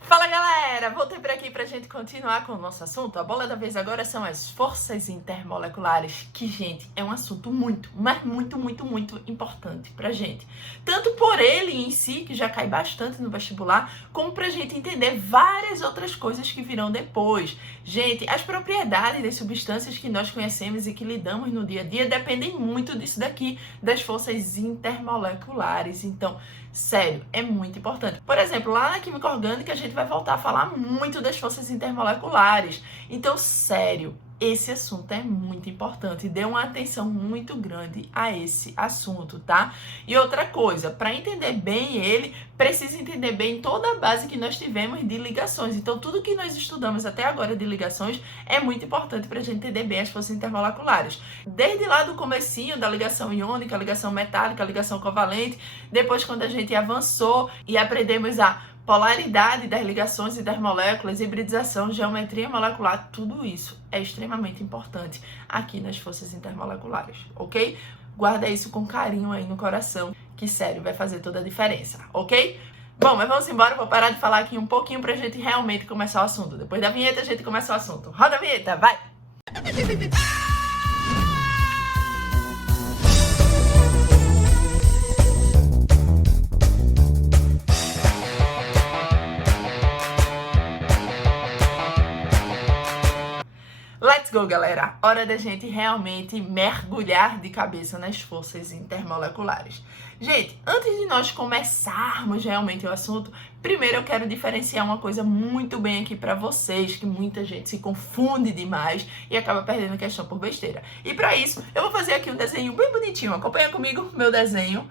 Fala galera, voltei por aqui pra gente continuar com o nosso assunto. A bola da vez agora são as forças intermoleculares, que, gente, é um assunto muito importante pra gente. Tanto por ele em si, que já cai bastante no vestibular, como pra gente entender várias outras coisas que virão depois. Gente, as propriedades das substâncias que nós conhecemos e que lidamos no dia a dia dependem muito disso daqui, das forças intermoleculares. Então, sério, é muito importante. Por exemplo, lá na química orgânica a gente vai voltar a falar muito das forças intermoleculares. Então, sério, esse assunto é muito importante. Dê uma atenção muito grande a esse assunto, tá? E outra coisa, para entender bem ele, precisa entender bem toda a base que nós tivemos de ligações. Então, tudo que nós estudamos até agora de ligações é muito importante para a gente entender bem as forças intermoleculares. Desde lá do comecinho da ligação iônica, ligação metálica, ligação covalente, depois quando a gente avançou e aprendemos a polaridade das ligações e das moléculas, hibridização, geometria molecular, tudo isso é extremamente importante aqui nas forças intermoleculares, ok? Guarda isso com carinho aí no coração, que sério, vai fazer toda a diferença, ok? Bom, mas vamos embora, vou parar de falar aqui um pouquinho pra gente realmente começar o assunto. Depois da vinheta a gente começa o assunto. Roda a vinheta, vai! Let's go, galera! Hora da gente realmente mergulhar de cabeça nas forças intermoleculares. Gente, antes de nós começarmos realmente o assunto, primeiro eu quero diferenciar uma coisa muito bem aqui pra vocês, que muita gente se confunde demais e acaba perdendo a questão por besteira. E pra isso, eu vou fazer aqui um desenho bem bonitinho. Acompanha comigo meu desenho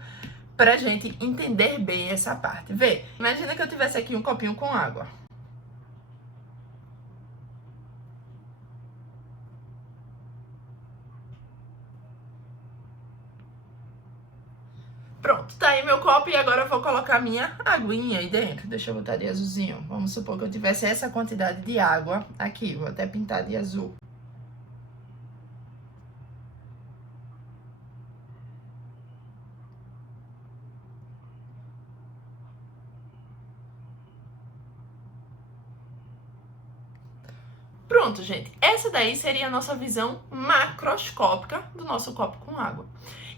pra gente entender bem essa parte. Vê, imagina que eu tivesse aqui um copinho com água. Pronto, tá aí meu copo e agora eu vou colocar minha aguinha aí dentro. Deixa eu botar de azulzinho. Vamos supor que eu tivesse essa quantidade de água aqui. Vou até pintar de azul. Pronto, gente. Essa daí seria a nossa visão macroscópica do nosso copo com água.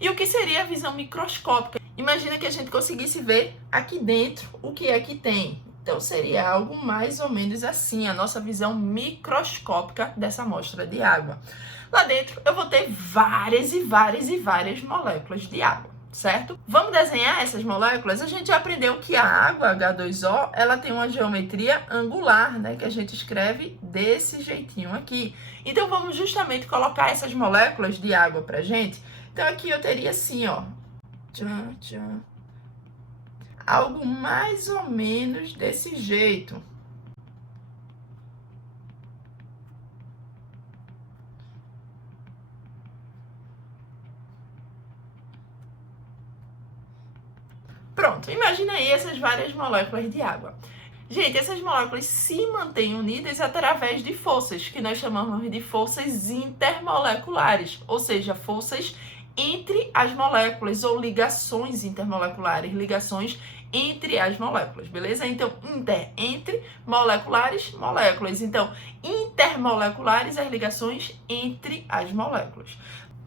E o que seria a visão microscópica? Imagina que a gente conseguisse ver aqui dentro o que é que tem. Então, seria algo mais ou menos assim, a nossa visão microscópica dessa amostra de água. Lá dentro, eu vou ter várias moléculas de água, certo? Vamos desenhar essas moléculas? A gente já aprendeu que a água, H2O, ela tem uma geometria angular, né? Que a gente escreve desse jeitinho aqui. Então, vamos justamente colocar essas moléculas de água pra gente. Então, aqui eu teria assim, ó. Tchan, tchan. Algo mais ou menos desse jeito. Pronto, imagina aí essas várias moléculas de água. Gente, essas moléculas se mantêm unidas através de forças, que nós chamamos de forças intermoleculares, ou seja, forças entre as moléculas ou ligações intermoleculares, ligações entre as moléculas, beleza? Então, entre, moleculares, moléculas. Então, intermoleculares, as ligações entre as moléculas.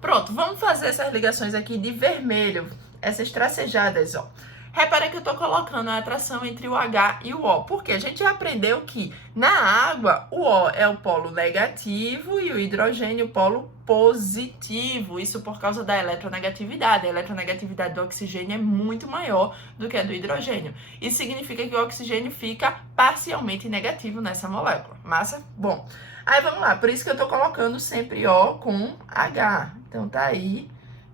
Pronto, vamos fazer essas ligações aqui de vermelho, essas tracejadas, ó. Repara que eu tô colocando a atração entre o H e o O, porque a gente já aprendeu que na água o O é o polo negativo e o hidrogênio o polo positivo. Isso por causa da eletronegatividade. A eletronegatividade do oxigênio é muito maior do que a do hidrogênio. Isso significa que o oxigênio fica parcialmente negativo nessa molécula. Massa? Bom, aí vamos lá. Por isso que eu tô colocando sempre O com H. Então tá aí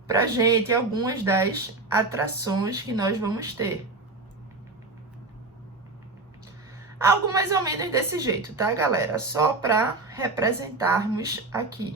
pra gente algumas das atrações que nós vamos ter. Algo mais ou menos desse jeito, tá, galera? Só para representarmos aqui.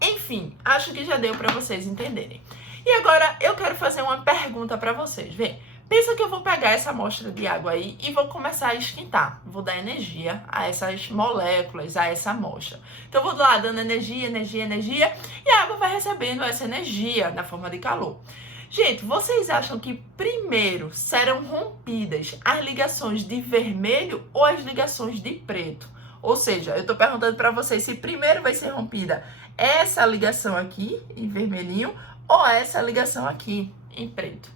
Enfim, acho que já deu para vocês entenderem. E agora eu quero fazer uma pergunta para vocês. Vem, pensa que eu vou pegar essa amostra de água aí e vou começar a esquentar. Vou dar energia a essas moléculas, a essa amostra. Então, eu vou lá dando energia, e a água vai recebendo essa energia na forma de calor. Gente, vocês acham que primeiro serão rompidas as ligações de vermelho ou as ligações de preto? Ou seja, eu estou perguntando para vocês se primeiro vai ser rompida essa ligação aqui, em vermelhinho, ou essa ligação aqui, em preto.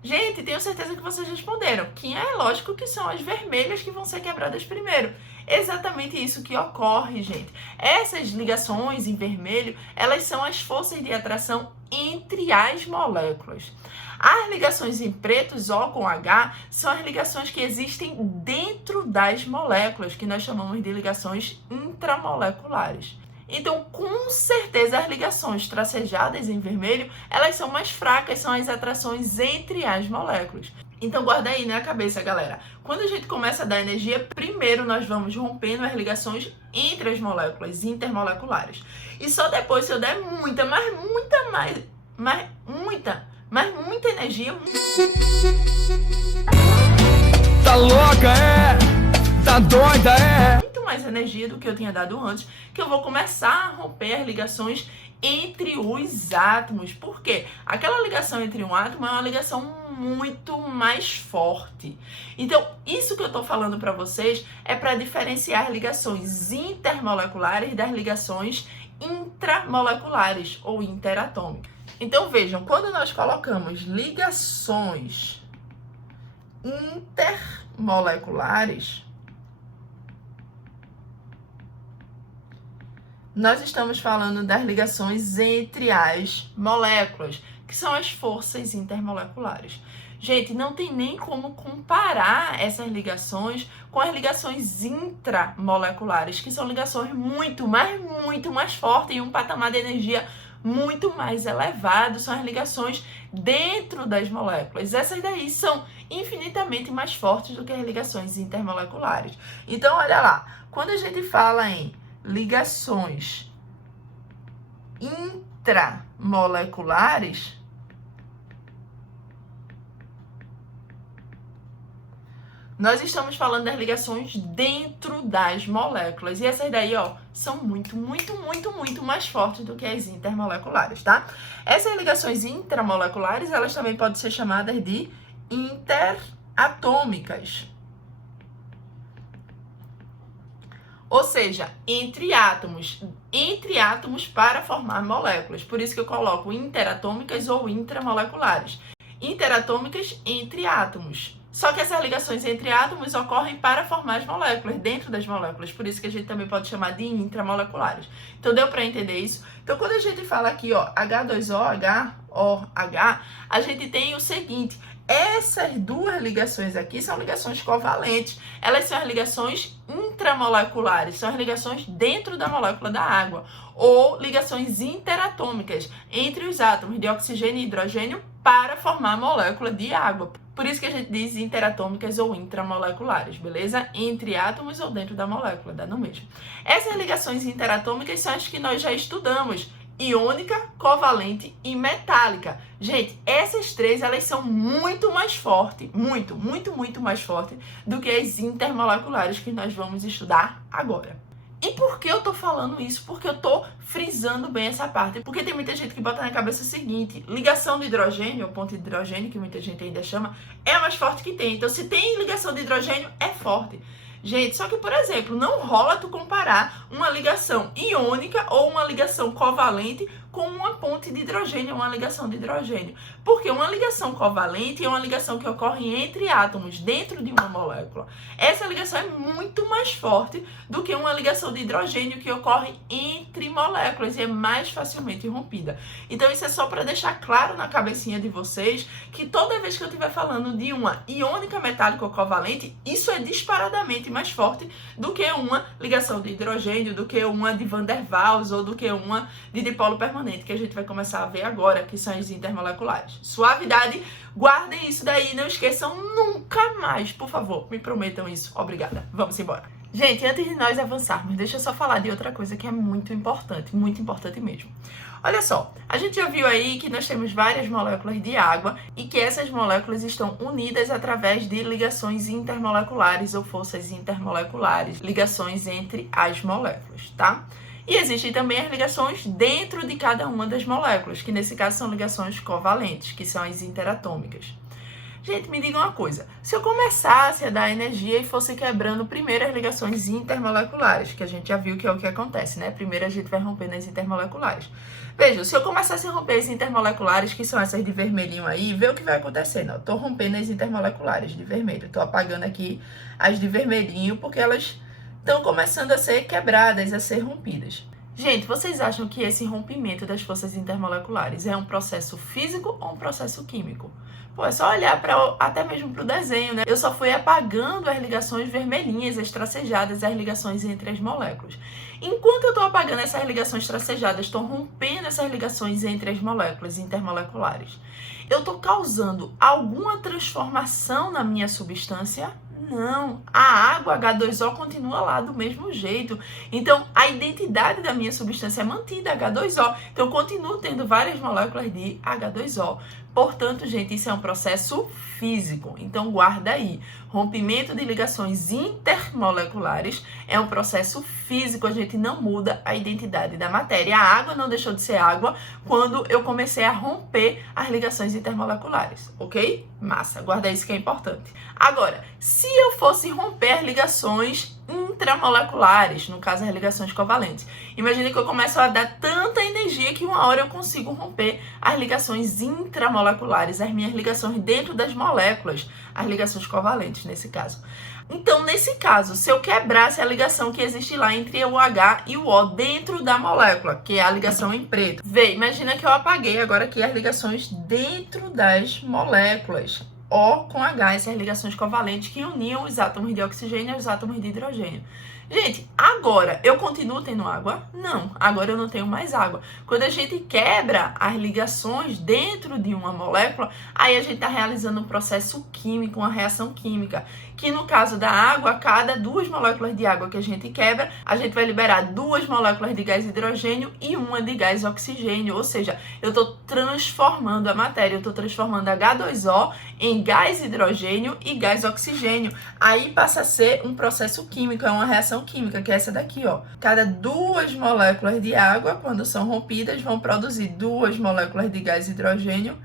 Gente, tenho certeza que vocês responderam. Que é lógico que são as vermelhas que vão ser quebradas primeiro. Exatamente isso que ocorre, gente. Essas ligações em vermelho, elas são as forças de atração entre as moléculas. As ligações em pretos, O com H, são as ligações que existem dentro das moléculas, que nós chamamos de ligações intramoleculares. Então, com certeza, as ligações tracejadas em vermelho, elas são mais fracas, são as atrações entre as moléculas. Então, guarda aí na cabeça, galera. Quando a gente começa a dar energia, primeiro nós vamos rompendo as ligações entre as moléculas intermoleculares. E só depois, se eu der muita energia... Tá louca, é? Tá doida, é? Muito mais energia do que eu tinha dado antes, que eu vou começar a romper as ligações entre os átomos. Por quê? Aquela ligação entre um átomo é uma ligação muito mais forte. Então, isso que eu tô falando para vocês é para diferenciar ligações intermoleculares das ligações intramoleculares ou interatômicas. Então, vejam, quando nós colocamos ligações intermoleculares, nós estamos falando das ligações entre as moléculas, que são as forças intermoleculares. Gente, não tem nem como comparar essas ligações com as ligações intramoleculares, que são ligações muito mais fortes e um patamar de energia muito mais elevado. São as ligações dentro das moléculas. Essas daí são infinitamente mais fortes do que as ligações intermoleculares. Então, olha lá, quando a gente fala em ligações intramoleculares, nós estamos falando das ligações dentro das moléculas. E essas daí, ó, são muito mais fortes do que as intermoleculares, tá? Essas ligações intramoleculares, elas também podem ser chamadas de interatômicas. Ou seja, entre átomos para formar moléculas. Por isso que eu coloco interatômicas ou intramoleculares. Interatômicas entre átomos. Só que essas ligações entre átomos ocorrem para formar as moléculas, dentro das moléculas. Por isso que a gente também pode chamar de intramoleculares. Então, deu para entender isso? Então, quando a gente fala aqui, ó, H2O, HOH, a gente tem o seguinte: essas duas ligações aqui são ligações covalentes. Elas são as ligações intramoleculares, são as ligações dentro da molécula da água. Ou ligações interatômicas entre os átomos de oxigênio e hidrogênio para formar a molécula de água. Por isso que a gente diz interatômicas ou intramoleculares, beleza? Entre átomos ou dentro da molécula, dá no mesmo. Essas ligações interatômicas são as que nós já estudamos: iônica, covalente e metálica. Gente, essas três, elas são muito mais fortes, muito mais fortes do que as intermoleculares que nós vamos estudar agora. E por que eu tô falando isso? Porque eu tô frisando bem essa parte. Porque tem muita gente que bota na cabeça o seguinte: ligação de hidrogênio, ou ponto de hidrogênio, que muita gente ainda chama, é a mais forte que tem. Então, se tem ligação de hidrogênio, é forte. Gente, só que, por exemplo, não rola tu comparar uma ligação iônica ou uma ligação covalente com uma ponte de hidrogênio, uma ligação de hidrogênio. Porque uma ligação covalente é uma ligação que ocorre entre átomos dentro de uma molécula. Essa ligação é muito mais forte do que uma ligação de hidrogênio que ocorre entre moléculas e é mais facilmente rompida. Então isso é só para deixar claro na cabecinha de vocês que toda vez que eu estiver falando de uma iônica metálica ou covalente, isso é disparadamente mais forte do que uma ligação de hidrogênio, do que uma de Van der Waals ou do que uma de dipolo permanente, que a gente vai começar a ver agora, que são as intermoleculares. Suavidade, guardem isso daí, não esqueçam nunca mais, por favor, me prometam isso. Obrigada, vamos embora. Gente, antes de nós avançarmos, deixa eu só falar de outra coisa que é muito importante mesmo. Olha só, a gente já viu aí que nós temos várias moléculas de água e que essas moléculas estão unidas através de ligações intermoleculares ou forças intermoleculares, ligações entre as moléculas, tá? E existem também as ligações dentro de cada uma das moléculas, que nesse caso são ligações covalentes, que são as interatômicas. Gente, me diga uma coisa, se eu começasse a dar energia e fosse quebrando primeiro as ligações intermoleculares, que a gente já viu que é o que acontece, né? Primeiro a gente vai rompendo as intermoleculares. Veja, se eu começasse a romper as intermoleculares, que são essas de vermelhinho aí, vê o que vai acontecendo. Eu tô rompendo as intermoleculares de vermelho, tô apagando aqui as de vermelhinho, porque elas estão começando a ser quebradas, a ser rompidas. Gente, vocês acham que esse rompimento das forças intermoleculares é um processo físico ou um processo químico? Pô, é só olhar até mesmo para o desenho, né? Eu só fui apagando as ligações vermelhinhas, as tracejadas, as ligações entre as moléculas. Enquanto eu estou apagando essas ligações tracejadas, estou rompendo essas ligações entre as moléculas intermoleculares. Eu estou causando alguma transformação na minha substância? Não, a água H2O continua lá do mesmo jeito. Então, a identidade da minha substância é mantida, H2O. Então, eu continuo tendo várias moléculas de H2O. Portanto, gente, isso é um processo físico. Então, guarda aí. Rompimento de ligações intermoleculares é um processo físico. A gente não muda a identidade da matéria. A água não deixou de ser água quando eu comecei a romper as ligações intermoleculares, ok? Massa, guarda isso que é importante. Agora, se eu fosse romper as ligações intramoleculares, no caso as ligações covalentes, imagine que eu começo a dar tanta energia que uma hora eu consigo romper as ligações intramoleculares, as minhas ligações dentro das moléculas, as ligações covalentes nesse caso. Então, nesse caso, se eu quebrasse a ligação que existe lá entre o H e o O dentro da molécula, que é a ligação em preto. Vê, imagina que eu apaguei agora aqui as ligações dentro das moléculas. O com H, essas ligações covalentes que uniam os átomos de oxigênio aos átomos de hidrogênio. Gente, agora eu continuo tendo água? Não, agora eu não tenho mais água. Quando a gente quebra as ligações dentro de uma molécula, aí a gente está realizando um processo químico, uma reação química, que no caso da água, a cada 2 moléculas de água que a gente quebra, a gente vai liberar 2 moléculas de gás hidrogênio e uma de gás oxigênio, ou seja, eu estou transformando a matéria, eu estou transformando H2O em gás hidrogênio e gás oxigênio. Aí passa a ser um processo químico, é uma reação química, que é essa daqui, ó. Cada 2 moléculas de água, quando são rompidas, vão produzir 2 moléculas de gás hidrogênio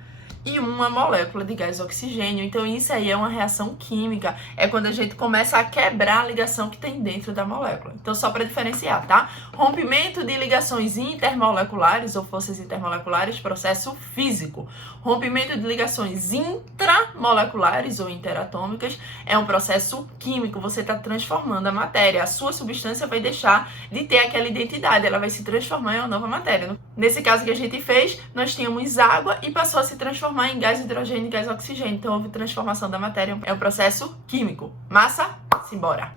e uma molécula de gás oxigênio. Então isso aí é uma reação química, é quando a gente começa a quebrar a ligação que tem dentro da molécula. Então só para diferenciar, tá? Rompimento de ligações intermoleculares ou forças intermoleculares, processo físico. Rompimento de ligações intramoleculares ou interatômicas é um processo químico, você está transformando a matéria, a sua substância vai deixar de ter aquela identidade, ela vai se transformar em uma nova matéria. Nesse caso que a gente fez, nós tínhamos água e passou a se transformar em gás hidrogênio e gás oxigênio. Então houve transformação da matéria, é um processo químico. Massa? Simbora!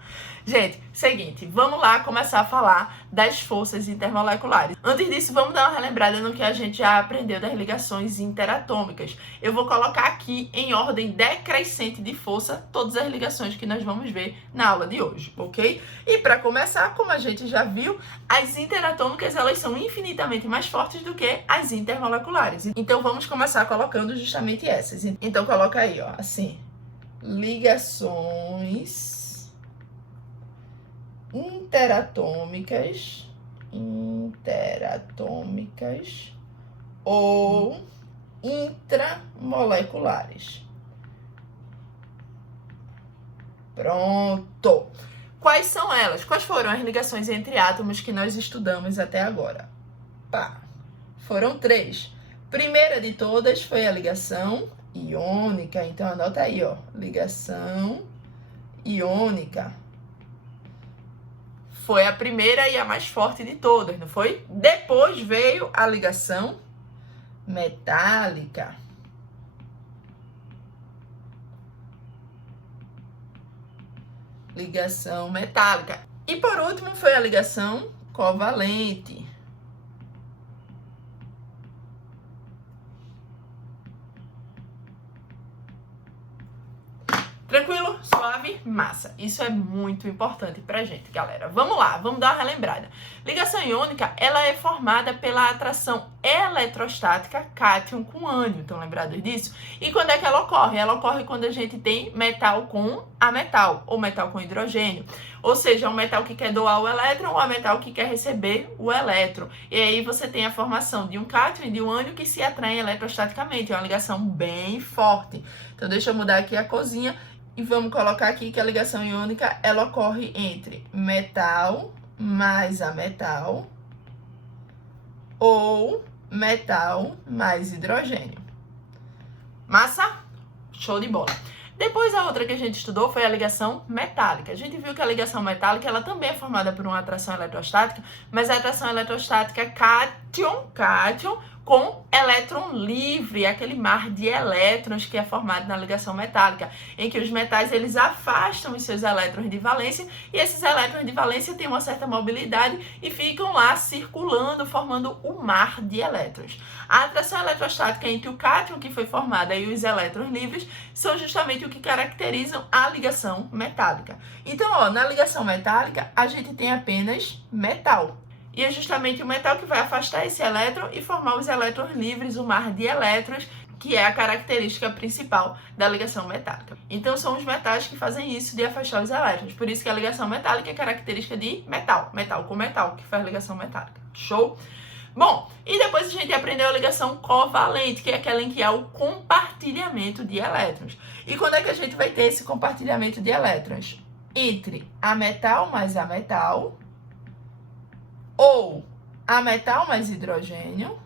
Gente, seguinte, vamos lá começar a falar das forças intermoleculares. Antes disso, vamos dar uma relembrada no que a gente já aprendeu das ligações interatômicas. Eu vou colocar aqui em ordem decrescente de força todas as ligações que nós vamos ver na aula de hoje, ok? E para começar, como a gente já viu, as interatômicas elas são infinitamente mais fortes do que as intermoleculares. Então vamos começar colocando justamente essas. Então coloca aí, ó, assim, ligações interatômicas ou intramoleculares. Pronto! Quais são elas? Quais foram as ligações entre átomos que nós estudamos até agora? Pá, foram 3. Primeira de todas foi a ligação iônica. Então, anota aí, ó, ligação iônica. Foi a primeira e a mais forte de todas, não foi? Depois veio a ligação metálica. Ligação metálica. E por último foi a ligação covalente. Tranquilo? suave, massa. Isso é muito importante pra gente, galera. Vamos lá, vamos dar uma relembrada. Ligação iônica, ela é formada pela atração eletrostática cátion com ânion. Estão lembrados disso? E quando é que ela ocorre? Ela ocorre quando a gente tem metal com ametal, ou metal com hidrogênio. Ou seja, um metal que quer doar o elétron ou um metal que quer receber o elétron. E aí você tem a formação de um cátion e de um ânion que se atraem eletrostaticamente. É uma ligação bem forte. Então deixa eu mudar aqui a corzinha e vamos colocar aqui que a ligação iônica ela ocorre entre metal mais ametal ou metal mais hidrogênio. Massa? Show de bola. Depois a outra que a gente estudou foi a ligação metálica. A gente viu que a ligação metálica ela também é formada por uma atração eletrostática, mas a atração eletrostática cátion com elétron livre, aquele mar de elétrons que é formado na ligação metálica, em que os metais eles afastam os seus elétrons de valência e esses elétrons de valência têm uma certa mobilidade e ficam lá circulando, formando o mar de elétrons. A atração eletrostática entre o cátion que foi formada e os elétrons livres são justamente o que caracterizam a ligação metálica. Então, ó, na ligação metálica a gente tem apenas metal. E é justamente o metal que vai afastar esse elétron e formar os elétrons livres, o mar de elétrons, que é a característica principal da ligação metálica. Então, são os metais que fazem isso de afastar os elétrons. Por isso que a ligação metálica é característica de metal. Metal com metal, que faz ligação metálica. Show? Bom, e depois a gente aprendeu a ligação covalente, que é aquela em que há o compartilhamento de elétrons. E quando é que a gente vai ter esse compartilhamento de elétrons? Entre ametal mais ametal, ou ametal mais hidrogênio,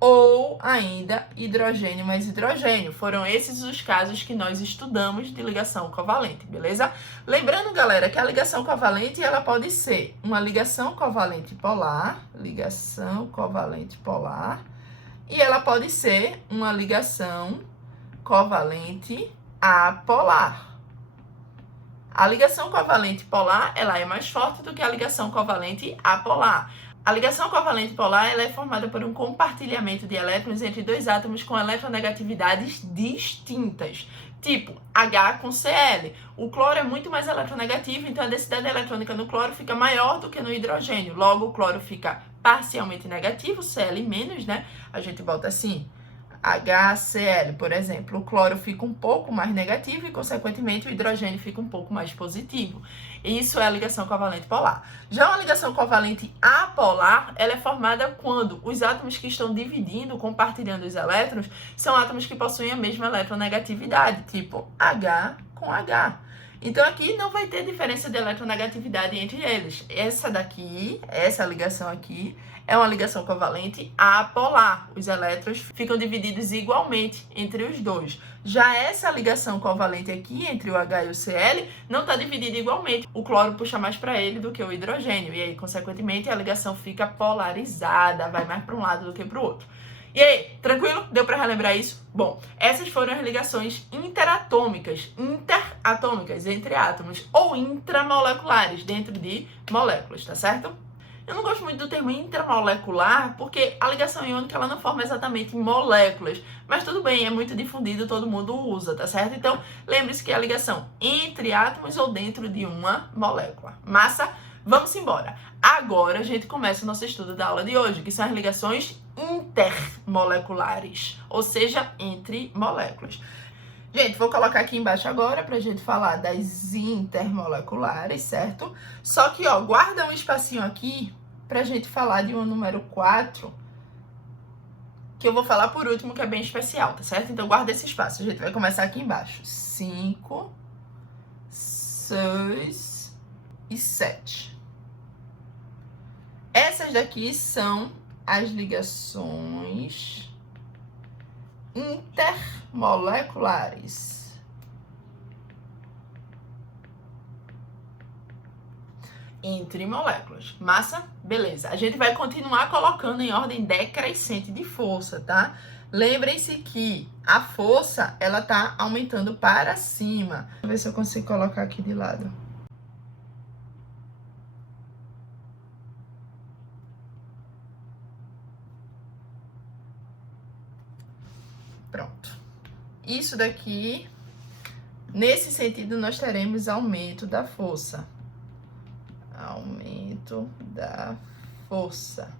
ou ainda hidrogênio mais hidrogênio. Foram esses os casos que nós estudamos de ligação covalente, beleza? Lembrando, galera, que a ligação covalente ela pode ser uma ligação covalente polar, e ela pode ser uma ligação covalente apolar. A ligação covalente polar, ela é mais forte do que a ligação covalente apolar. A ligação covalente polar ela é formada por um compartilhamento de elétrons entre dois átomos com eletronegatividades distintas, tipo H com Cl. O cloro é muito mais eletronegativo, então a densidade eletrônica no cloro fica maior do que no hidrogênio. Logo, o cloro fica parcialmente negativo, Cl menos, né? A gente bota assim, HCl, por exemplo, o cloro fica um pouco mais negativo e, consequentemente, o hidrogênio fica um pouco mais positivo. Isso é a ligação covalente polar. Já uma ligação covalente apolar, ela é formada quando os átomos que estão dividindo, compartilhando os elétrons, são átomos que possuem a mesma eletronegatividade, tipo H com H. Então, aqui não vai ter diferença de eletronegatividade entre eles. Essa ligação aqui, é uma ligação covalente apolar. Os elétrons ficam divididos igualmente entre os dois. Já essa ligação covalente aqui, entre o H e o Cl, não está dividida igualmente. O cloro puxa mais para ele do que o hidrogênio. E aí, consequentemente, a ligação fica polarizada, vai mais para um lado do que para o outro. E aí, tranquilo? Deu para relembrar isso? Bom, essas foram as ligações interatômicas entre átomos ou intramoleculares dentro de moléculas, tá certo? Eu não gosto muito do termo intramolecular porque a ligação iônica ela não forma exatamente moléculas, mas tudo bem, é muito difundido, todo mundo usa, tá certo? Então, lembre-se que é a ligação entre átomos ou dentro de uma molécula. Massa? Vamos embora. Agora a gente começa o nosso estudo da aula de hoje, que são as ligações intermoleculares, ou seja, entre moléculas. Gente, vou colocar aqui embaixo agora pra gente falar das intermoleculares, certo? Só que, ó, guarda um espacinho aqui pra gente falar de uma número 4, que eu vou falar por último, que é bem especial, tá certo? Então, guarda esse espaço. A gente vai começar aqui embaixo. 5, 6 e 7. Essas daqui são as ligações intermoleculares. Entre moléculas. Massa? Beleza. A gente vai continuar colocando em ordem decrescente de força, tá? Lembrem-se que a força, ela tá aumentando para cima. Deixa eu ver se eu consigo colocar aqui de lado. Pronto. Isso daqui Nesse sentido, nós teremos aumento da força. Aumento da força.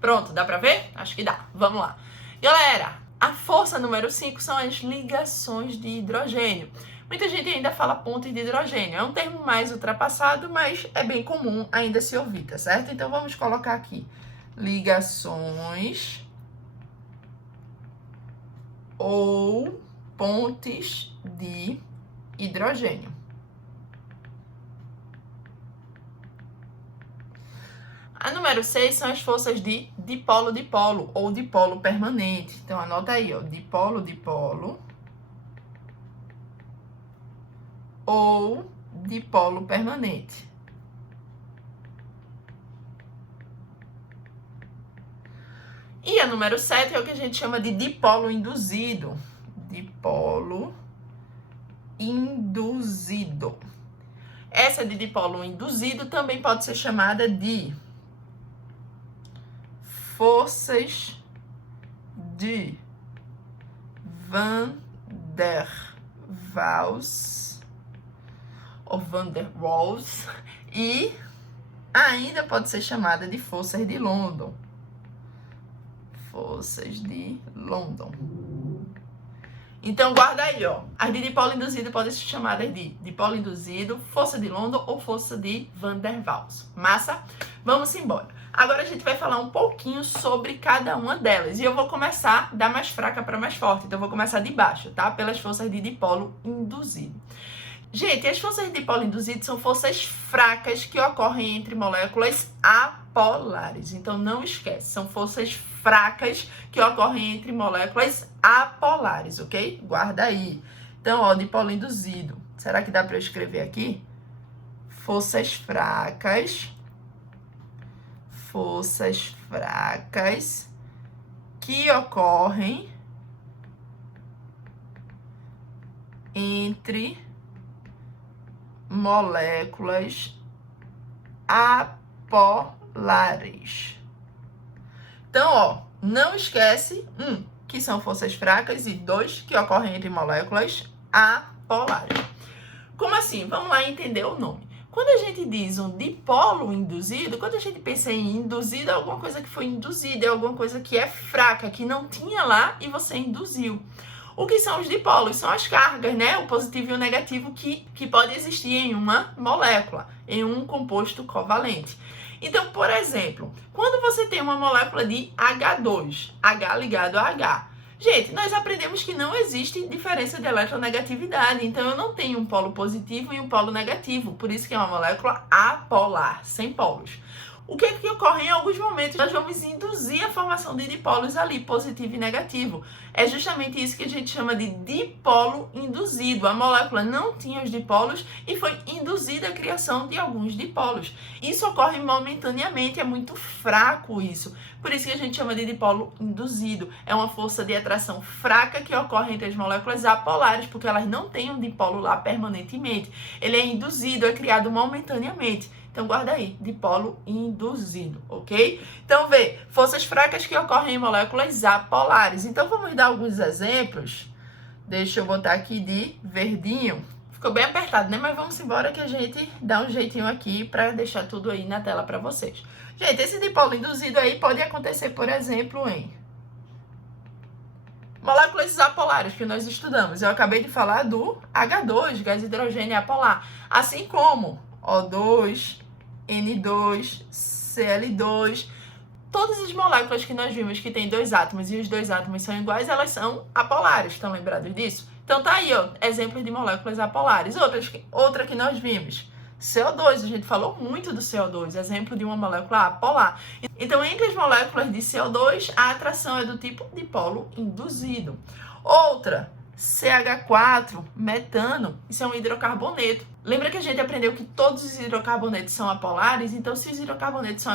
Pronto, dá pra ver? Acho que dá. Vamos lá. Galera, a força número 5 são as ligações de hidrogênio. Muita gente ainda fala pontos de hidrogênio. É um termo mais ultrapassado, mas é bem comum ainda se ouvir, tá certo? Então, vamos colocar aqui. Ligações ou pontes de hidrogênio. A número 6 são as forças de dipolo-dipolo ou dipolo permanente. Então, anota aí, ó, dipolo-dipolo ou dipolo permanente. E a número 7 é o que a gente chama de dipolo induzido. Dipolo induzido. Essa de dipolo induzido também pode ser chamada de forças de Van der Waals ou Van der Waals e ainda pode ser chamada de forças de London. Forças de London. Então, guarda aí, ó. As de dipolo induzido podem ser chamadas de dipolo induzido, força de London ou força de Van der Waals. Massa? Vamos embora. Agora a gente vai falar um pouquinho sobre cada uma delas. E eu vou começar da mais fraca para mais forte. Então, eu vou começar de baixo, tá? Pelas forças de dipolo induzido. Gente, as forças de dipolo induzido são forças fracas que ocorrem entre moléculas apolares. Então, não esquece, são forças fracas que ocorrem entre moléculas apolares, ok? Guarda aí. Então, ó, dipolo induzido. Será que dá para eu escrever aqui? Forças fracas que ocorrem entre moléculas apolares. Então, ó, não esquece, que são forças fracas e 2, que ocorrem entre moléculas apolares. Como assim? Vamos lá entender o nome. Quando a gente diz um dipolo induzido, quando a gente pensa em induzido, é alguma coisa que foi induzida, é alguma coisa que é fraca, que não tinha lá e você induziu. O que são os dipolos? São as cargas, né? O positivo e o negativo que pode existir em uma molécula, em um composto covalente. Então, por exemplo, quando você tem uma molécula de H2, H ligado a H, gente, nós aprendemos que não existe diferença de eletronegatividade, então eu não tenho um polo positivo e um polo negativo, por isso que é uma molécula apolar, sem polos. O que ocorre em alguns momentos? Nós vamos induzir a formação de dipolos ali, positivo e negativo. É justamente isso que a gente chama de dipolo induzido. A molécula não tinha os dipolos e foi induzida a criação de alguns dipolos. Isso ocorre momentaneamente, é muito fraco isso. Por isso que a gente chama de dipolo induzido. É uma força de atração fraca que ocorre entre as moléculas apolares, porque elas não têm um dipolo lá permanentemente. Ele é induzido, é criado momentaneamente. Então, guarda aí, dipolo induzido, ok? Então, vê, forças fracas que ocorrem em moléculas apolares. Então, vamos dar alguns exemplos. Deixa eu botar aqui de verdinho. Ficou bem apertado, né? Mas vamos embora que a gente dá um jeitinho aqui para deixar tudo aí na tela para vocês. Gente, esse dipolo induzido aí pode acontecer, por exemplo, em moléculas apolares que nós estudamos. Eu acabei de falar do H2, gás hidrogênio apolar. Assim como O2, N2, Cl2, todas as moléculas que nós vimos que tem 2 átomos e os 2 átomos são iguais, elas são apolares. Estão lembrados disso? Então tá aí, ó, exemplos de moléculas apolares. Outra que nós vimos, CO2, a gente falou muito do CO2, exemplo de uma molécula apolar. Então, entre as moléculas de CO2, a atração é do tipo dipolo induzido. Outra, CH4, metano, isso é um hidrocarboneto. Lembra que a gente aprendeu que todos os hidrocarbonetos são apolares? Então, se os hidrocarbonetos são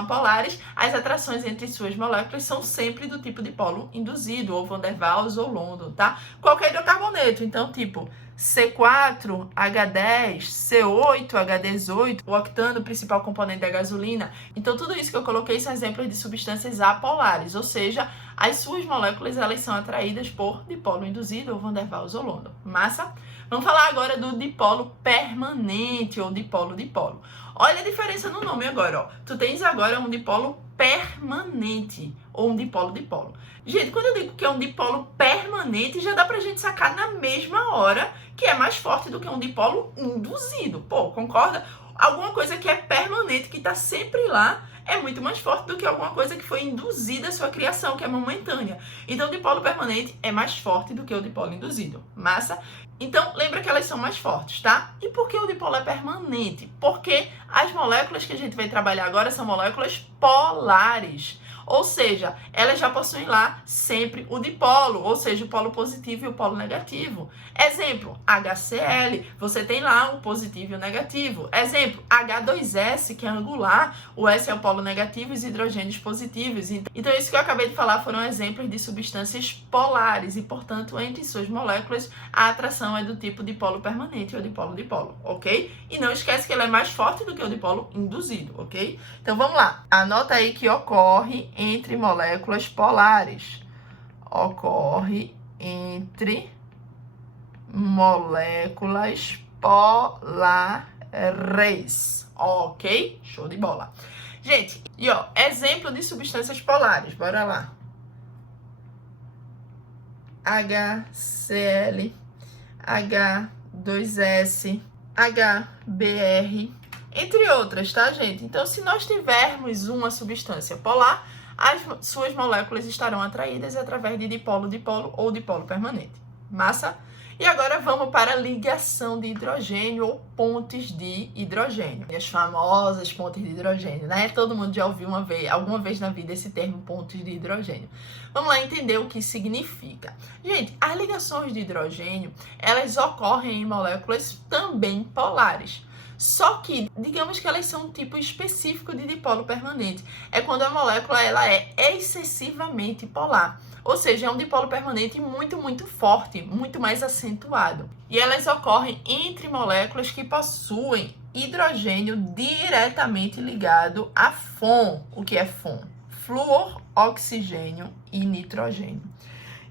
apolares, as atrações entre suas moléculas são sempre do tipo dipolo induzido, ou Van der Waals ou London, tá? Qualquer hidrocarboneto, então, tipo C4, H10, C8, H18, o octano, principal componente da gasolina. Então, tudo isso que eu coloquei são exemplos de substâncias apolares, ou seja, as suas moléculas elas são atraídas por dipolo induzido ou Van der Waals ou London. Massa? Vamos falar agora do dipolo permanente ou dipolo-dipolo. Olha a diferença no nome agora, ó. Tu tens agora um dipolo permanente ou um dipolo-dipolo. Gente, quando eu digo que é um dipolo permanente, já dá pra gente sacar na mesma hora que é mais forte do que um dipolo induzido. Pô, concorda? Alguma coisa que é permanente, que tá sempre lá, é muito mais forte do que alguma coisa que foi induzida à sua criação, que é momentânea. Então, o dipolo permanente é mais forte do que o dipolo induzido. Massa? Então, lembra que elas são mais fortes, tá? E por que o dipolo é permanente? Porque as moléculas que a gente vai trabalhar agora são moléculas polares. Ou seja, elas já possuem lá sempre o dipolo, ou seja, o polo positivo e o polo negativo. Exemplo, HCl, você tem lá o positivo e o negativo. Exemplo, H2S, que é angular, o S é o polo negativo e os hidrogênios positivos. Então, isso que eu acabei de falar foram exemplos de substâncias polares e, portanto, entre suas moléculas, a atração é do tipo dipolo permanente ou dipolo-dipolo, ok? E não esquece que ele é mais forte do que o dipolo induzido, ok? Então, vamos lá. Anota aí que ocorre entre moléculas polares. Ocorre entre moléculas polares. Ok? Show de bola. Gente, e ó, exemplo de substâncias polares. Bora lá. HCl, H2S, HBr, entre outras, tá, gente? Então, se nós tivermos uma substância polar, as suas moléculas estarão atraídas através de dipolo-dipolo ou dipolo permanente. Massa? E agora vamos para a ligação de hidrogênio ou pontes de hidrogênio. As famosas pontes de hidrogênio, né? Todo mundo já ouviu alguma vez na vida esse termo pontes de hidrogênio. Vamos lá entender o que significa. Gente, as ligações de hidrogênio, elas ocorrem em moléculas também polares. Só que, digamos que elas são um tipo específico de dipolo permanente. É quando a molécula ela é excessivamente polar. Ou seja, é um dipolo permanente muito, muito forte, muito mais acentuado. E elas ocorrem entre moléculas que possuem hidrogênio diretamente ligado a FON. O que é FON? Flúor, oxigênio e nitrogênio.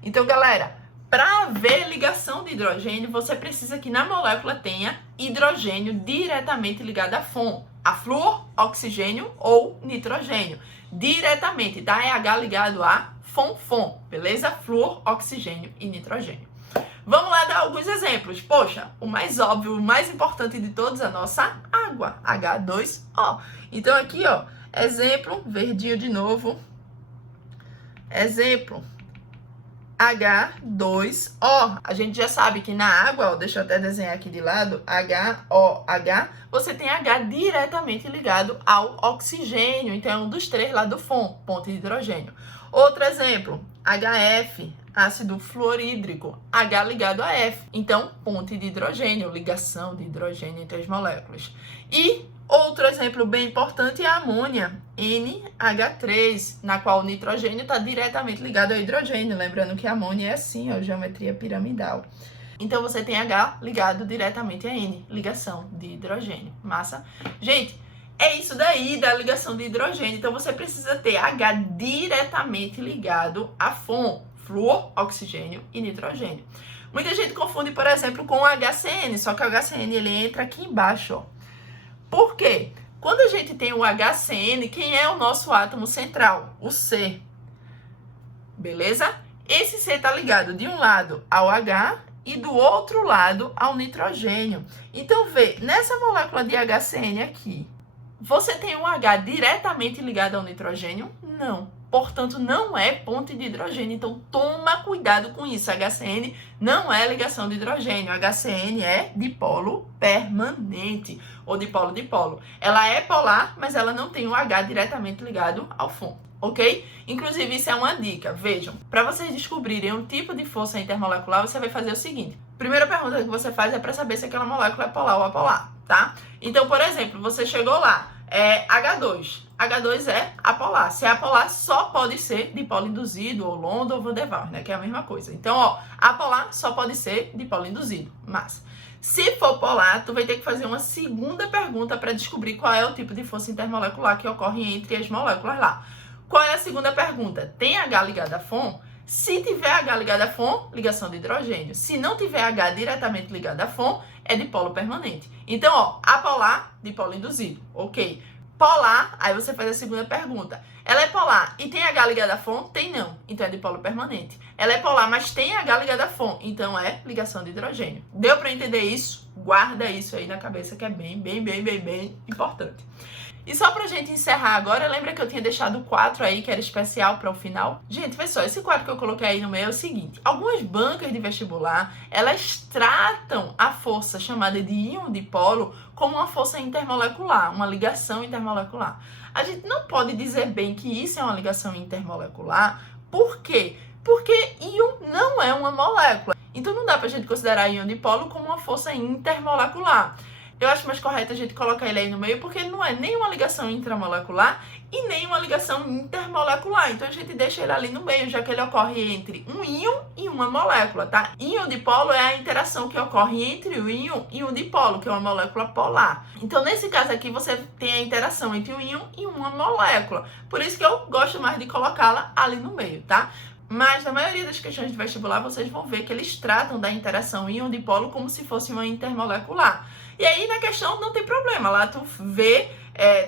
Então, galera, para haver ligação de hidrogênio, você precisa que na molécula tenha hidrogênio diretamente ligado a FON, a flúor, oxigênio ou nitrogênio. Diretamente, tá? É H ligado a FON, beleza? Flúor, oxigênio e nitrogênio. Vamos lá dar alguns exemplos. Poxa, o mais óbvio, o mais importante de todos, a nossa água, H2O. Então aqui, ó, exemplo, verdinho de novo. Exemplo, H2O. A gente já sabe que na água, ó, deixa eu até desenhar aqui de lado, HOH, você tem H diretamente ligado ao oxigênio. Então, é um dos três lá do FON, ponte de hidrogênio. Outro exemplo, HF, ácido fluorídrico, H ligado a F. Então, ponte de hidrogênio, ligação de hidrogênio entre as moléculas. E outro exemplo bem importante é a amônia, NH3, na qual o nitrogênio está diretamente ligado ao hidrogênio. Lembrando que a amônia é assim, ó, geometria piramidal. Então, você tem H ligado diretamente a N, ligação de hidrogênio. Massa? Gente, é isso daí da ligação de hidrogênio. Então, você precisa ter H diretamente ligado a FON, flúor, oxigênio e nitrogênio. Muita gente confunde, por exemplo, com o HCN, só que o HCN ele entra aqui embaixo, ó. Por quê? Quando a gente tem o HCN, quem é o nosso átomo central? O C. Beleza? Esse C está ligado de um lado ao H e do outro lado ao nitrogênio. Então, vê, nessa molécula de HCN aqui, você tem um H diretamente ligado ao nitrogênio? Não. Portanto, não é ponte de hidrogênio. Então, toma cuidado com isso. HCN não é ligação de hidrogênio. HCN é dipolo permanente ou dipolo-dipolo. Ela é polar, mas ela não tem o H diretamente ligado ao FON, ok? Inclusive, isso é uma dica. Vejam, para vocês descobrirem um tipo de força intermolecular, você vai fazer o seguinte. Primeira pergunta que você faz é para saber se aquela molécula é polar ou apolar, tá? Então, por exemplo, você chegou lá, H2. H2 é apolar. Se é apolar, só pode ser dipolo induzido, ou London ou Van der Waals, né? Que é a mesma coisa. Então, ó, apolar só pode ser dipolo induzido. Mas, se for polar, tu vai ter que fazer uma segunda pergunta para descobrir qual é o tipo de força intermolecular que ocorre entre as moléculas lá. Qual é a segunda pergunta? Tem H ligado a FON? Se tiver H ligado a FON, ligação de hidrogênio. Se não tiver H diretamente ligado a FON, é dipolo permanente. Então, ó, apolar, dipolo induzido. Ok. Polar, aí você faz a segunda pergunta. Ela é polar e tem H ligado a FON? Tem não. Então é dipolo permanente. Ela é polar, mas tem H ligado a FON. Então é ligação de hidrogênio. Deu para entender isso? Guarda isso aí na cabeça que é bem importante. E só pra gente encerrar agora, lembra que eu tinha deixado o 4 aí, que era especial para o final? Gente, vê só, esse quadro que eu coloquei aí no meio é o seguinte. Algumas bancas de vestibular, elas tratam a força chamada de íon dipolo como uma força intermolecular, uma ligação intermolecular. A gente não pode dizer bem que isso é uma ligação intermolecular. Por quê? Porque íon não é uma molécula. Então não dá pra gente considerar íon dipolo como uma força intermolecular. Eu acho mais correto a gente colocar ele aí no meio, porque ele não é nem uma ligação intramolecular e nem uma ligação intermolecular. Então a gente deixa ele ali no meio, já que ele ocorre entre um íon e uma molécula, tá? Íon dipolo é a interação que ocorre entre o íon e um dipolo, que é uma molécula polar. Então nesse caso aqui você tem a interação entre um íon e uma molécula. Por isso que eu gosto mais de colocá-la ali no meio, tá? Mas na maioria das questões de vestibular vocês vão ver que eles tratam da interação íon-dipolo como se fosse uma intermolecular. E aí na questão não tem problema, lá tu vê,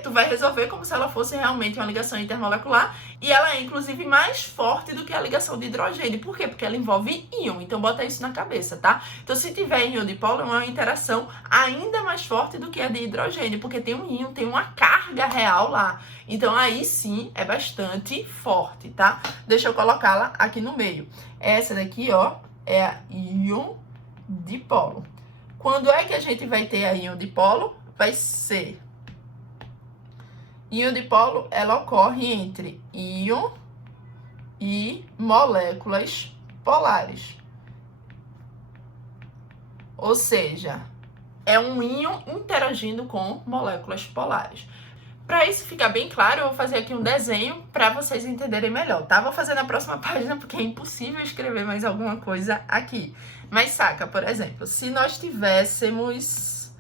tu vai resolver como se ela fosse realmente uma ligação intermolecular e ela é inclusive mais forte do que a ligação de hidrogênio. Por quê? Porque ela envolve íon, então bota isso na cabeça, tá? Então se tiver íon-dipolo é uma interação ainda mais forte do que a de hidrogênio, porque tem um íon, tem uma carga real lá. Então aí sim é bastante forte, tá? Deixa eu colocá-la aqui no meio. Essa daqui, ó, é a íon dipolo. Quando é que a gente vai ter a íon dipolo? Vai ser... Íon dipolo, ela ocorre entre íon e moléculas polares. Ou seja, é um íon interagindo com moléculas polares. Para isso ficar bem claro, eu vou fazer aqui um desenho para vocês entenderem melhor, tá? Vou fazer na próxima página porque é impossível escrever mais alguma coisa aqui. Mas saca, por exemplo, se nós tivéssemos...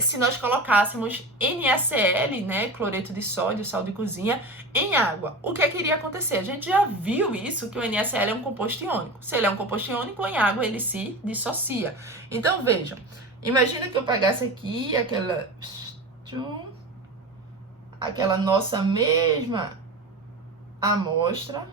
se nós colocássemos NaCl, né, cloreto de sódio, sal de cozinha, em água, o que é que iria acontecer? A gente já viu isso, que o NaCl é um composto iônico. Se ele é um composto iônico, em água ele se dissocia. Então, vejam, imagina que eu pegasse aqui aquela nossa mesma amostra.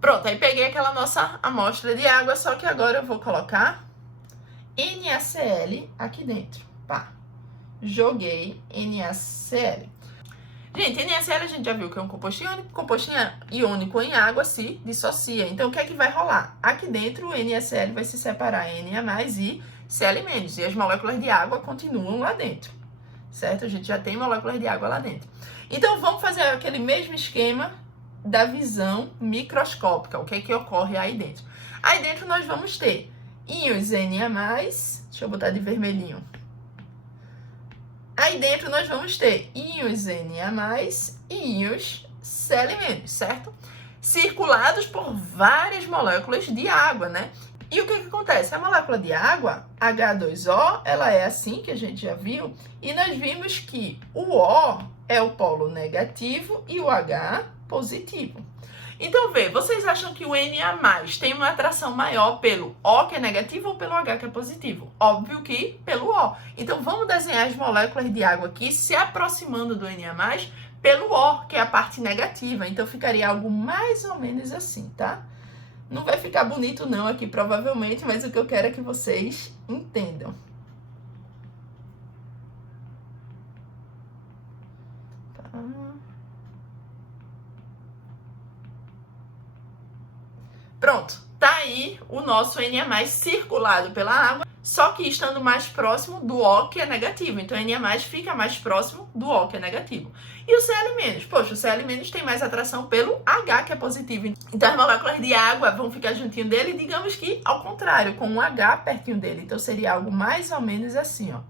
Pronto, aí peguei aquela nossa amostra de água, só que agora eu vou colocar NaCl aqui dentro. Pá, joguei NaCl. Gente, NaCl a gente já viu que é um composto iônico em água se dissocia. Então, o que é que vai rolar? Aqui dentro, o NaCl vai se separar em Na+, e Cl-. E as moléculas de água continuam lá dentro, certo? A gente já tem moléculas de água lá dentro. Então, vamos fazer aquele mesmo esquema da visão microscópica. O que é que ocorre aí dentro? Aí dentro nós vamos ter íons Na+, deixa eu botar de vermelhinho. Aí dentro nós vamos ter íons Na+, e íons Cl-, certo? Circulados por várias moléculas de água, né? E o que acontece? A molécula de água, H2O, ela é assim, que a gente já viu, e nós vimos que o O é o polo negativo e o H positivo. Então, vocês acham que o Na+ tem uma atração maior pelo O, que é negativo, ou pelo H, que é positivo? Óbvio que pelo O. Então, vamos desenhar as moléculas de água aqui se aproximando do Na+, pelo O, que é a parte negativa. Então, ficaria algo mais ou menos assim, tá? Não vai ficar bonito não aqui, provavelmente, mas o que eu quero é que vocês entendam. Tá. Pronto, tá aí o nosso Na+ circulado pela água, só que estando mais próximo do O, que é negativo. Então, Na+ fica mais próximo do O, que é negativo. E o Cl-? Poxa, o Cl- tem mais atração pelo H, que é positivo. Então, as moléculas de água vão ficar juntinho dele, digamos que ao contrário, com um H pertinho dele. Então, seria algo mais ou menos assim, ó.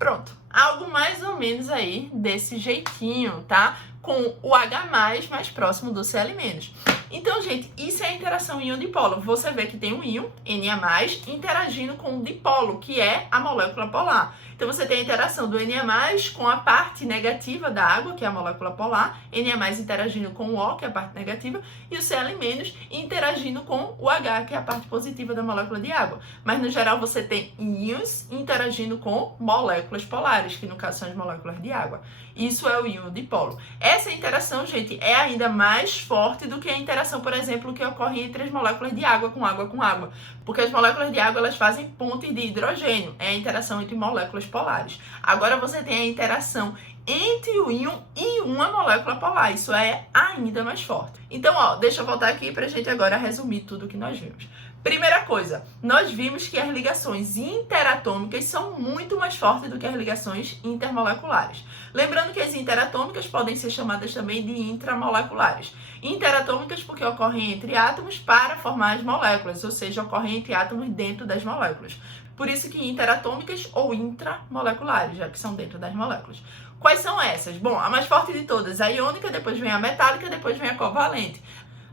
Pronto, algo mais ou menos aí desse jeitinho, tá? Com o H+, mais próximo do Cl-. Então, gente, isso é a interação íon-dipolo. Você vê que tem um íon, Na+, interagindo com o dipolo, que é a molécula polar. Então, você tem a interação do Na+, com a parte negativa da água, que é a molécula polar, Na+, interagindo com o O, que é a parte negativa, e o Cl- interagindo com o H, que é a parte positiva da molécula de água. Mas, no geral, você tem íons interagindo com moléculas polares, que no caso são as moléculas de água. Isso é o íon-dipolo. Essa interação, gente, é ainda mais forte do que a interação, por exemplo, que ocorre entre as moléculas de água com água com água. Porque as moléculas de água, elas fazem ponte de hidrogênio. É a interação entre moléculas polares. Agora você tem a interação entre o íon e uma molécula polar. Isso é ainda mais forte. Então, ó, deixa eu voltar aqui pra gente agora resumir tudo que nós vimos. Primeira coisa, nós vimos que as ligações interatômicas são muito mais fortes do que as ligações intermoleculares. Lembrando que as interatômicas podem ser chamadas também de intramoleculares. Interatômicas porque ocorrem entre átomos para formar as moléculas, ou seja, ocorrem entre átomos dentro das moléculas. Por isso que interatômicas ou intramoleculares, já que são dentro das moléculas. Quais são essas? Bom, a mais forte de todas, a iônica, depois vem a metálica, depois vem a covalente.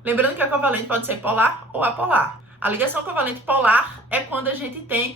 Lembrando que a covalente pode ser polar ou apolar. A ligação covalente polar é quando a gente tem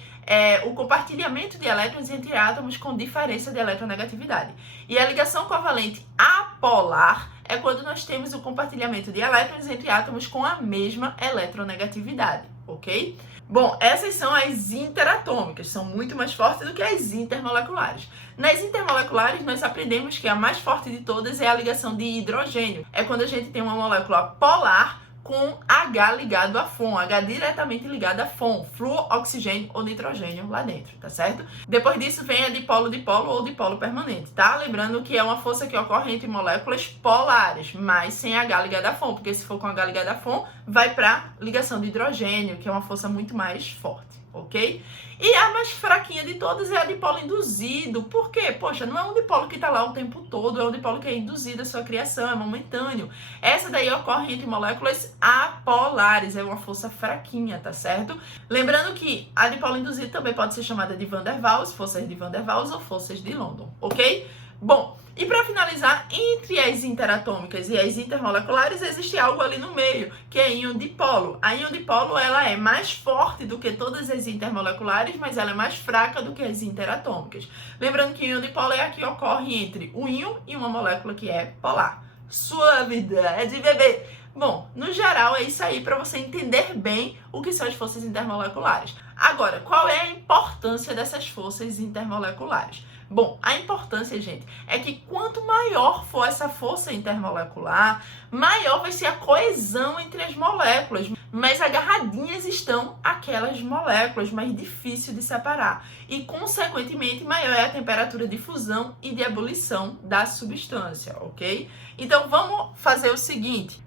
o compartilhamento de elétrons entre átomos com diferença de eletronegatividade. E a ligação covalente apolar é quando nós temos o compartilhamento de elétrons entre átomos com a mesma eletronegatividade, ok? Bom, essas são as interatômicas, são muito mais fortes do que as intermoleculares. Nas intermoleculares, nós aprendemos que a mais forte de todas é a ligação de hidrogênio. É quando a gente tem uma molécula polar com H ligado a FON, H diretamente ligado a FON, flúor, oxigênio ou nitrogênio lá dentro, tá certo? Depois disso vem a dipolo-dipolo ou dipolo permanente, tá? Lembrando que é uma força que ocorre entre moléculas polares, mas sem H ligado a FON, porque se for com H ligado a FON, vai para ligação de hidrogênio, que é uma força muito mais forte, ok? E a mais fraquinha de todas é a dipolo induzido. Por quê? Poxa, não é um dipolo que está lá o tempo todo, é um dipolo que é induzido a sua criação, é momentâneo. Essa daí ocorre entre moléculas apolares, é uma força fraquinha, tá certo? Lembrando que a dipolo induzido também pode ser chamada de Van der Waals, forças de Van der Waals ou forças de London, ok? Bom, e para finalizar, entre as interatômicas e as intermoleculares existe algo ali no meio, que é a íon-dipolo. A íon-dipolo, ela é mais forte do que todas as intermoleculares, mas ela é mais fraca do que as interatômicas. Lembrando que íon-dipolo é a que ocorre entre um íon e uma molécula que é polar. Sua vida é de bebê! Bom, no geral é isso aí para você entender bem o que são as forças intermoleculares. Agora, qual é a importância dessas forças intermoleculares? Bom, a importância, gente, é que quanto maior for essa força intermolecular, maior vai ser a coesão entre as moléculas. Mais agarradinhas estão aquelas moléculas, mais difícil de separar. E, consequentemente, maior é a temperatura de fusão e de ebulição da substância, ok? Então, vamos fazer o seguinte.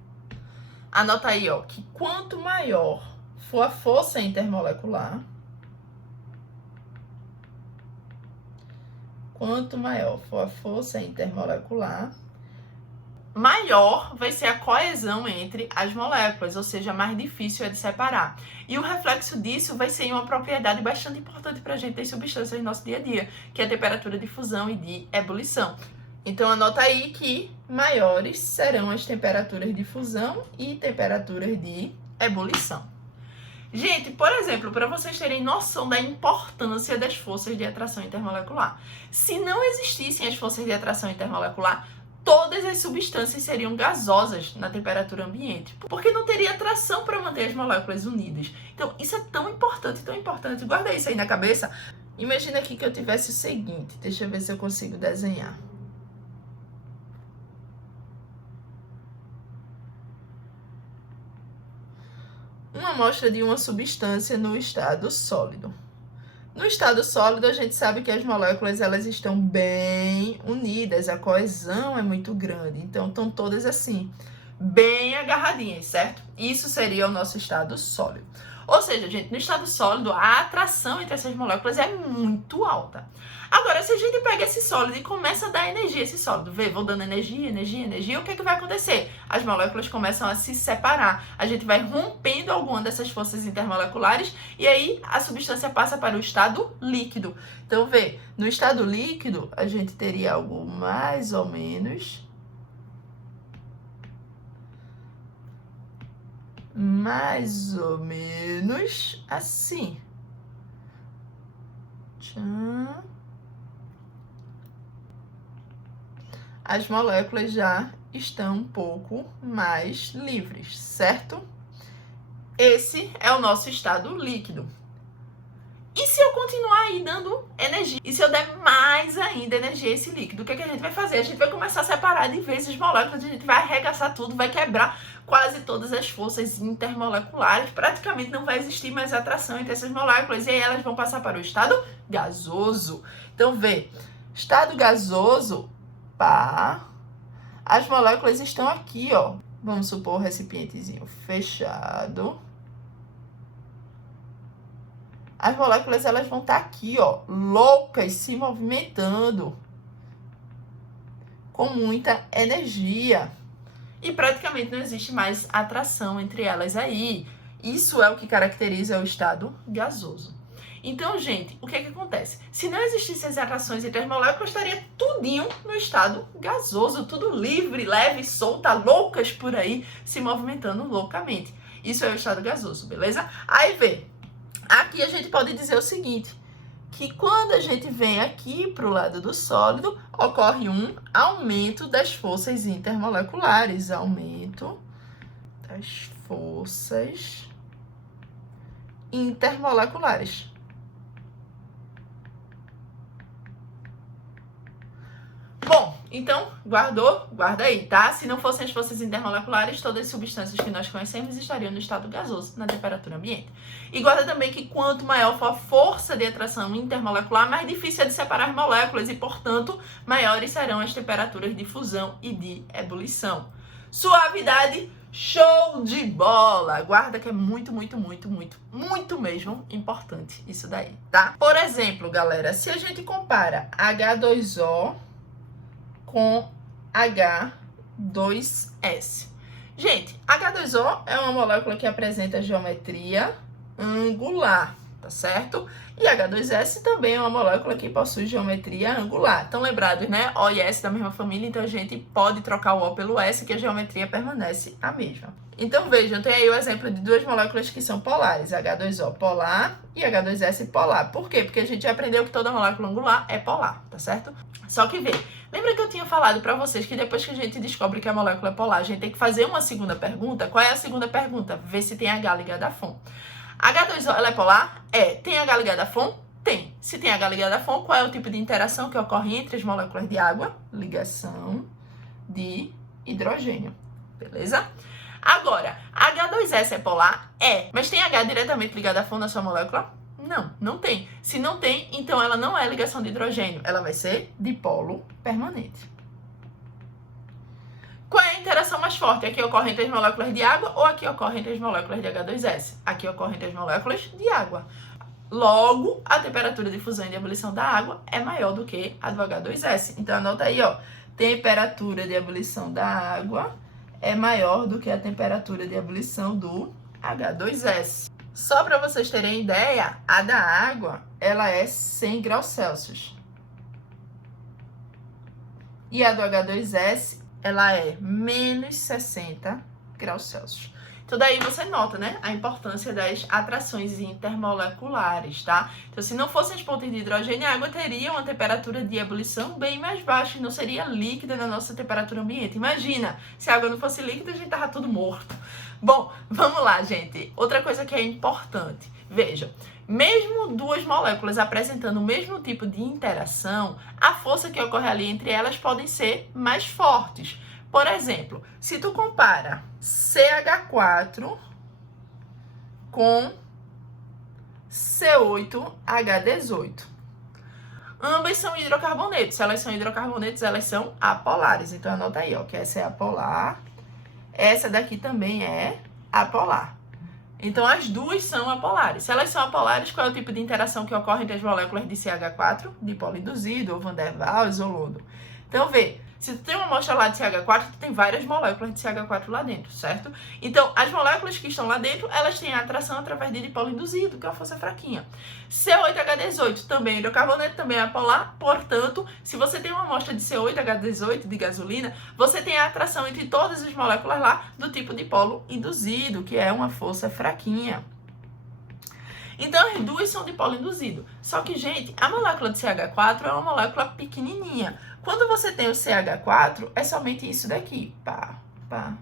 Anota aí, ó, que quanto maior for a força intermolecular, quanto maior for a força intermolecular, maior vai ser a coesão entre as moléculas, ou seja, mais difícil é de separar. E o reflexo disso vai ser uma propriedade bastante importante para a gente das substâncias no nosso dia a dia, que é a temperatura de fusão e de ebulição. Então, anota aí que maiores serão as temperaturas de fusão e temperaturas de ebulição. Gente, por exemplo, para vocês terem noção da importância das forças de atração intermolecular. Se não existissem as forças de atração intermolecular, todas as substâncias seriam gasosas na temperatura ambiente, porque não teria atração para manter as moléculas unidas. Então, isso é tão importante, tão importante. Guarda isso aí na cabeça. Imagina aqui que eu tivesse o seguinte, deixa eu ver se eu consigo desenhar. Uma amostra de uma substância no estado sólido. No estado sólido, a gente sabe que as moléculas elas estão bem unidas, a coesão é muito grande, então estão todas assim, bem agarradinhas, certo? Isso seria o nosso estado sólido. Ou seja, gente, no estado sólido, a atração entre essas moléculas é muito alta. Agora, se a gente pega esse sólido e começa a dar energia a esse sólido, vou dando energia, o que é que vai acontecer? As moléculas começam a se separar, a gente vai rompendo alguma dessas forças intermoleculares e aí a substância passa para o estado líquido. Então, no estado líquido, a gente teria algo mais ou menos assim. Tchan. As moléculas já estão um pouco mais livres, certo? Esse é o nosso estado líquido. E se eu continuar aí dando energia? E se eu der mais ainda energia a esse líquido? O que é que a gente vai fazer? A gente vai começar a separar de vez as moléculas, a gente vai arregaçar tudo, vai quebrar quase todas as forças intermoleculares. Praticamente não vai existir mais atração entre essas moléculas. E aí elas vão passar para o estado gasoso. Então, estado gasoso, as moléculas estão aqui, ó. Vamos supor o recipientezinho fechado. As moléculas, elas vão estar aqui, ó, loucas, se movimentando com muita energia. E praticamente não existe mais atração entre elas aí. Isso é o que caracteriza o estado gasoso. Então, gente, o que é que acontece? Se não existissem as atrações entre as moléculas, estaria tudinho no estado gasoso, tudo livre, leve, solta, loucas por aí, se movimentando loucamente. Isso é o estado gasoso, beleza? Aí, aqui a gente pode dizer o seguinte, que quando a gente vem aqui para o lado do sólido, ocorre um aumento das forças intermoleculares. Aumento das forças intermoleculares. Bom, então, guarda aí, tá? Se não fossem as forças intermoleculares, todas as substâncias que nós conhecemos estariam no estado gasoso, na temperatura ambiente. E guarda também que quanto maior for a força de atração intermolecular, mais difícil é de separar as moléculas e, portanto, maiores serão as temperaturas de fusão e de ebulição. Suavidade, show de bola! Guarda que é muito mesmo importante isso daí, tá? Por exemplo, galera, se a gente compara H2O com H2S. Gente, H2O é uma molécula que apresenta geometria angular, tá certo? E H2S também é uma molécula que possui geometria angular. Estão lembrados, né? O e S da mesma família, então a gente pode trocar o O pelo S, que a geometria permanece a mesma. Então vejam, tem aí o exemplo de duas moléculas que são polares, H2O polar e H2S polar. Por quê? Porque a gente já aprendeu que toda molécula angular é polar, tá certo? Só que lembra que eu tinha falado pra vocês que depois que a gente descobre que a molécula é polar, a gente tem que fazer uma segunda pergunta? Qual é a segunda pergunta? Ver se tem H ligada a FON. H2O, ela é polar? É. Tem H ligada a FON? Tem. Se tem H ligada a FON, qual é o tipo de interação que ocorre entre as moléculas de água? Ligação de hidrogênio. Beleza? Agora, H2S é polar? É. Mas tem H diretamente ligado à FON na sua molécula? Não, não tem. Se não tem, então ela não é ligação de hidrogênio. Ela vai ser dipolo permanente. Qual é a interação mais forte? Aqui ocorre entre as moléculas de água ou aqui ocorre entre as moléculas de H2S? Aqui ocorre entre as moléculas de água. Logo, a temperatura de fusão e de ebulição da água é maior do que a do H2S. Então, anota aí, ó. Temperatura de ebulição da água é maior do que a temperatura de ebulição do H2S. Só para vocês terem ideia, a da água, ela é 100 graus Celsius. E a do H2S, ela é menos 60 graus Celsius. Então, daí você nota, né, a importância das atrações intermoleculares, tá? Então, se não fossem as pontes de hidrogênio, a água teria uma temperatura de ebulição bem mais baixa e não seria líquida na nossa temperatura ambiente. Imagina, se a água não fosse líquida, a gente tava tudo morto. Bom, vamos lá, gente. Outra coisa que é importante. Vejam, mesmo duas moléculas apresentando o mesmo tipo de interação, a força que ocorre ali entre elas podem ser mais fortes. Por exemplo, se tu compara CH4 com C8H18, ambas são hidrocarbonetos. Se elas são hidrocarbonetos, elas são apolares. Então, anota aí, ó, que essa é apolar. Essa daqui também é apolar. Então, as duas são apolares. Se elas são apolares, qual é o tipo de interação que ocorre entre as moléculas de CH4, dipolo induzido, ou Van der Waals, ou Lodo? Então, vê, se tu tem uma amostra lá de CH4, tu tem várias moléculas de CH4 lá dentro, certo? Então, as moléculas que estão lá dentro, elas têm a atração através de dipolo induzido, que é uma força fraquinha. C8H18 também é hidrocarboneto, também é apolar, portanto, se você tem uma amostra de C8H18 de gasolina, você tem a atração entre todas as moléculas lá do tipo dipolo induzido, que é uma força fraquinha. Então, as duas são dipolo induzido. Só que, gente, a molécula de CH4 é uma molécula pequenininha. Quando você tem o CH4, é somente isso daqui. Pá, pá.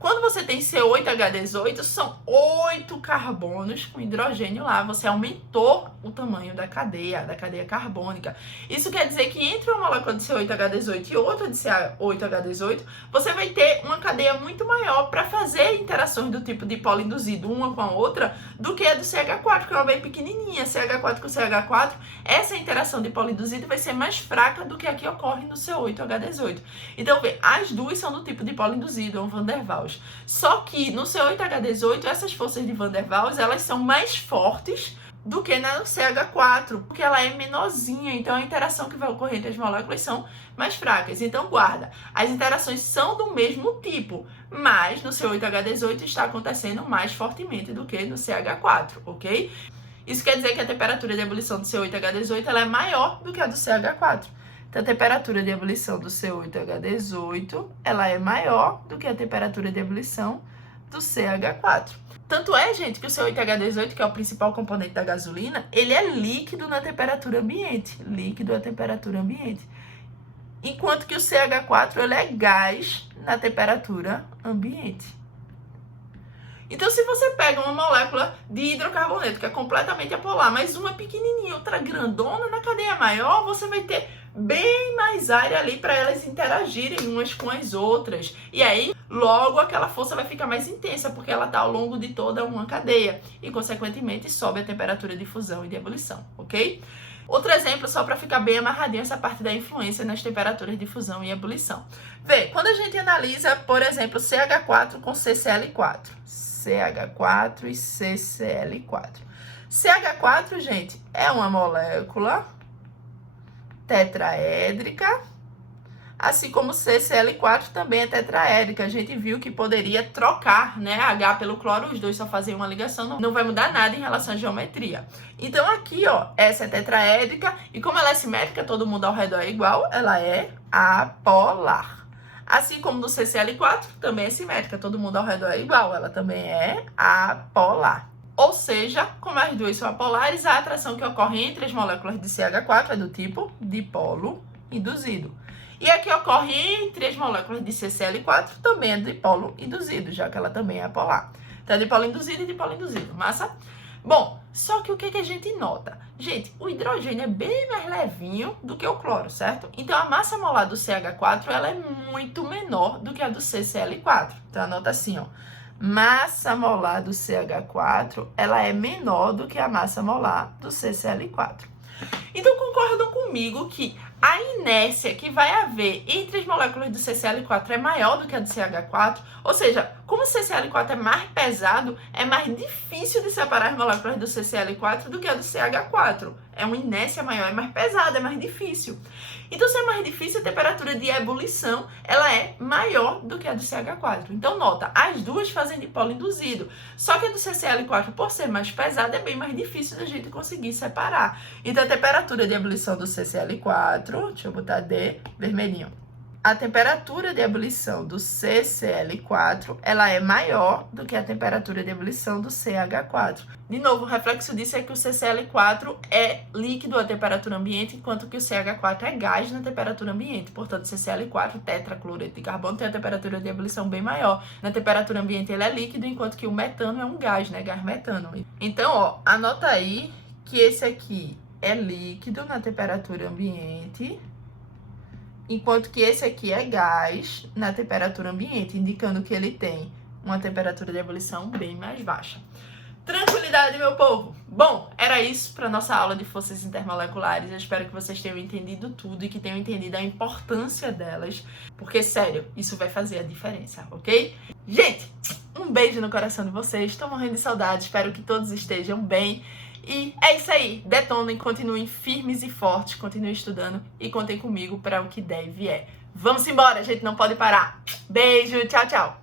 Quando você tem C8H18, são 8 carbonos com hidrogênio lá. Você aumentou o tamanho da cadeia carbônica. Isso quer dizer que entre uma molécula de C8H18 e outra de C8H18, você vai ter uma cadeia muito maior para fazer interações do tipo dipolo induzido uma com a outra do que a do CH4, que é uma bem pequenininha. CH4 com CH4, essa interação dipolo induzido vai ser mais fraca do que a que ocorre no C8H18. Então, vê, as duas são do tipo dipolo induzido, ou Van der Waals. Só que no C8H18, essas forças de Van der Waals, elas são mais fortes do que na CH4, porque ela é menorzinha, então a interação que vai ocorrer entre as moléculas são mais fracas. Então, guarda, as interações são do mesmo tipo, mas no C8H18 está acontecendo mais fortemente do que no CH4, ok? Isso quer dizer que a temperatura de ebulição do C8H18 ela é maior do que a do CH4. Então, a temperatura de ebulição do C8H18, ela é maior do que a temperatura de ebulição do CH4. Tanto é, gente, que o C8H18, que é o principal componente da gasolina, ele é líquido na temperatura ambiente. Líquido à temperatura ambiente. Enquanto que o CH4, ele é gás na temperatura ambiente. Então, se você pega uma molécula de hidrocarboneto, que é completamente apolar, mas uma pequenininha, outra grandona, na cadeia maior, você vai ter bem mais área ali para elas interagirem umas com as outras. E aí, logo, aquela força vai ficar mais intensa, porque ela está ao longo de toda uma cadeia. E, consequentemente, sobe a temperatura de fusão e de ebulição, ok? Outro exemplo, só para ficar bem amarradinho essa parte da influência nas temperaturas de fusão e ebulição. Vê, quando a gente analisa, por exemplo, CH4 com CCl4. CH4 e CCl4. CH4, gente, é uma molécula tetraédrica, assim como CCl4 também é tetraédrica. A gente viu que poderia trocar, né, H pelo cloro, os dois só fazem uma ligação, não vai mudar nada em relação à geometria. Então aqui, ó, essa é tetraédrica e como ela é simétrica, todo mundo ao redor é igual, ela é apolar. Assim como no CCl4, também é simétrica, todo mundo ao redor é igual, ela também é apolar. Ou seja, como as duas são apolares, a atração que ocorre entre as moléculas de CH4 é do tipo dipolo induzido. E a que ocorre entre as moléculas de CCl4 também é dipolo induzido, já que ela também é apolar. Então, é dipolo induzido e dipolo induzido. Massa? Bom, só que o que a gente nota? Gente, o hidrogênio é bem mais levinho do que o cloro, certo? Então, a massa molar do CH4 ela é muito menor do que a do CCl4. Então, anota assim, ó. Massa molar do CH4, ela é menor do que a massa molar do CCl4. Então, concordam comigo que a inércia que vai haver entre as moléculas do CCl4 é maior do que a do CH4? Ou seja, como o CCl4 é mais pesado, é mais difícil de separar as moléculas do CCl4 do que a do CH4. É uma inércia maior, é mais pesada, é mais difícil. Então, se é mais difícil, a temperatura de ebulição ela é maior do que a do CH4. Então, nota, as duas fazem dipolo induzido. Só que a do CCl4, por ser mais pesada, é bem mais difícil da gente conseguir separar. Então, a temperatura de ebulição do CCl4, deixa eu botar D, vermelhinho. A temperatura de ebulição do CCl4, ela é maior do que a temperatura de ebulição do CH4. De novo, o reflexo disso é que o CCl4 é líquido à temperatura ambiente, enquanto que o CH4 é gás na temperatura ambiente. Portanto, o CCl4, tetracloreto de carbono, tem a temperatura de ebulição bem maior. Na temperatura ambiente ele é líquido, enquanto que o metano é um gás, né? Gás metano. Então, ó, anota aí que esse aqui é líquido na temperatura ambiente, enquanto que esse aqui é gás na temperatura ambiente, indicando que ele tem uma temperatura de ebulição bem mais baixa. Tranquilidade, meu povo? Bom, era isso para nossa aula de forças intermoleculares. Eu espero que vocês tenham entendido tudo e que tenham entendido a importância delas, porque, sério, isso vai fazer a diferença, ok? Gente, Um beijo no coração de vocês. Estou morrendo de saudade. Espero que todos estejam bem. E é isso aí. Detonem, continuem firmes e fortes. Continuem estudando e contem comigo para o que der e vier. Vamos embora, a gente não pode parar. Beijo, tchau, tchau.